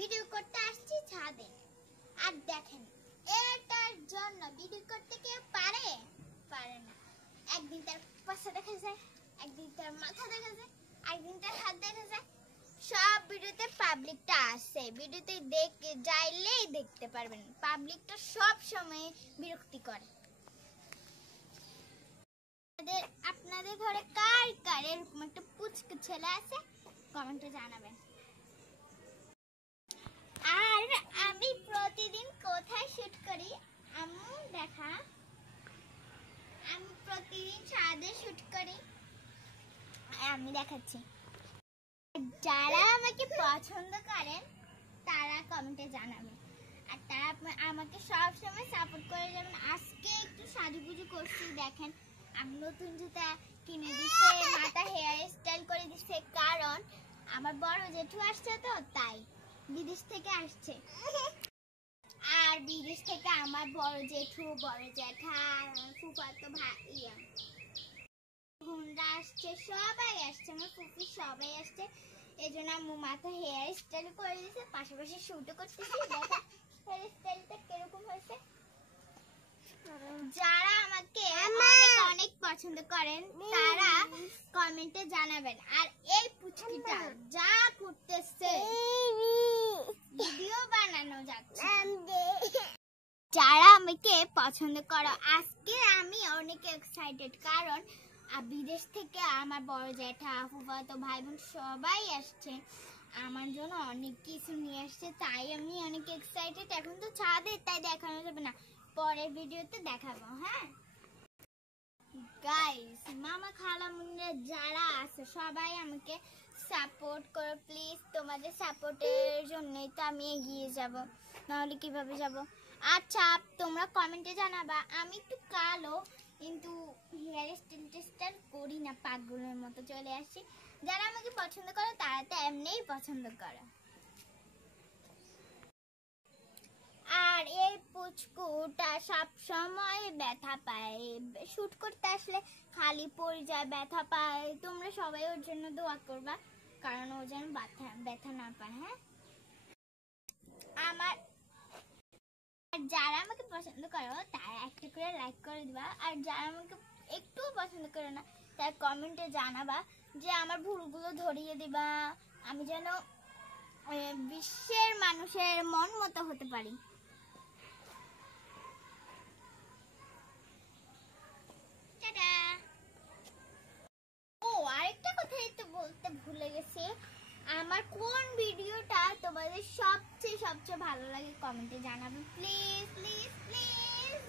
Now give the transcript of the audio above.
Video করতে আসছি ছাদে। আর দেখেন এটার জন্য ভিডিও করতে কেউ পারে না। একদিন তার পাশা দেখা যায়, একদিন তার মাথা দেখা যায়, একদিন তার হাত দেখা যায়। সব ভিডিওতে পাবলিকটা আসে, ভিডিওতে যাইলেই দেখতে পারবেন। পাবলিকটা সব সময় বিরক্তি করে। আপনাদের ঘরে কার কার এরকম একটা পুচকু ছেলে আছে কমেন্টে জানাবেন। আর আমি প্রতিদিন কোথায় শুট করি আম্মু দেখা, আমি প্রতিদিন ছাদে শুট করি, আমি দেখাচ্ছি। যারা আমাকে পছন্দ করেন তারা কমেন্টে জানাবেন, আর তারা আমাকে সব সময় সাপোর্ট করে যাবেন। আজকে একটু সাজুগুজু করছি, দেখেন আমি নতুন জুতা কিনে দিচ্ছে, মাথা হেয়ার স্টাইল করে দিচ্ছে, কারণ আমার বড় জেঠু আসছে তো, তাই বিদেশ থেকে আসছে। আর বিদেশ থেকে আমার বড় জেঠু, বড় জ্যাঠা, ফুফাতো ভাই, বোনরা আসছে, সবাই আসছে, আমার ফুফি সবাই আসছে। এই জন্য আম্মু মাথা হেয়ার স্টাইল করে দিয়েছে, পাশাপাশি শুটও করতেছি। দেখো হেয়ার স্টাইলটা কিরকম হয়েছে। যারা আমাকে অনেক পছন্দ করেন তারা কমেন্টে জানাবেন। আর এই পুচকিটা যা করতেছে, ভিডিও বানানো যাচ্ছে। যারা আমাকে পছন্দ করো, আজকে আমি অনেক এক্সাইটেড, কারণ বিদেশ থেকে আমার বড় জ্যাঠা, ফুফাতো ভাই বোন সবাই আসছে, আমার জন্য অনেক কিছু নিয়ে আসছে, তাই আমি অনেক এক্সাইটেড। এখন তো ছাদে, তাই দেখানো যাবে না, পরের ভিডিওতে দেখাবো। হ্যাঁ গাইস, মামা খালামুনিরা যারা আছে সবাই আমাকে সাপোর্ট করো প্লিজ। তোমাদের সাপোর্টের জন্যই তো আমি এগিয়ে যাব, নাহলে কিভাবে যাব। আচ্ছা তোমরা কমেন্টে জানাবা। আমি একটু কালো, কিন্তু হেয়ার স্টাইল করি না, পাগলের মতো চলে আসছি। যারা আমাকে পছন্দ করে তারা তো এমনিই পছন্দ করে। আর এই পুচকুটা সব সময় ব্যথা পায়, শুট করতে আসলে খালি পড়ে যায়, ব্যথা পায়। তোমরা সবাই ওর জন্য দোয়া করবা, কারণ ও যেন ব্যথা না পায়। হ্যাঁ, আমার যারা আমাকে পছন্দ করো তারা একটা করে লাইক করে দিবা, আর যারা আমাকে একটুও পছন্দ করে না তারা কমেন্টে জানাবা, যে আমার ভুলগুলো ধরিয়ে দিবা, আমি যেন বিশ্বের মানুষের মন মতো হতে পারি। আরেকটা কথাই তো বলতে ভুলে গেছি, আমার কোন ভিডিওটা তোমাদের সবচেয়ে ভালো লাগে কমেন্টে জানাবেন প্লিজ প্লিজ প্লিজ।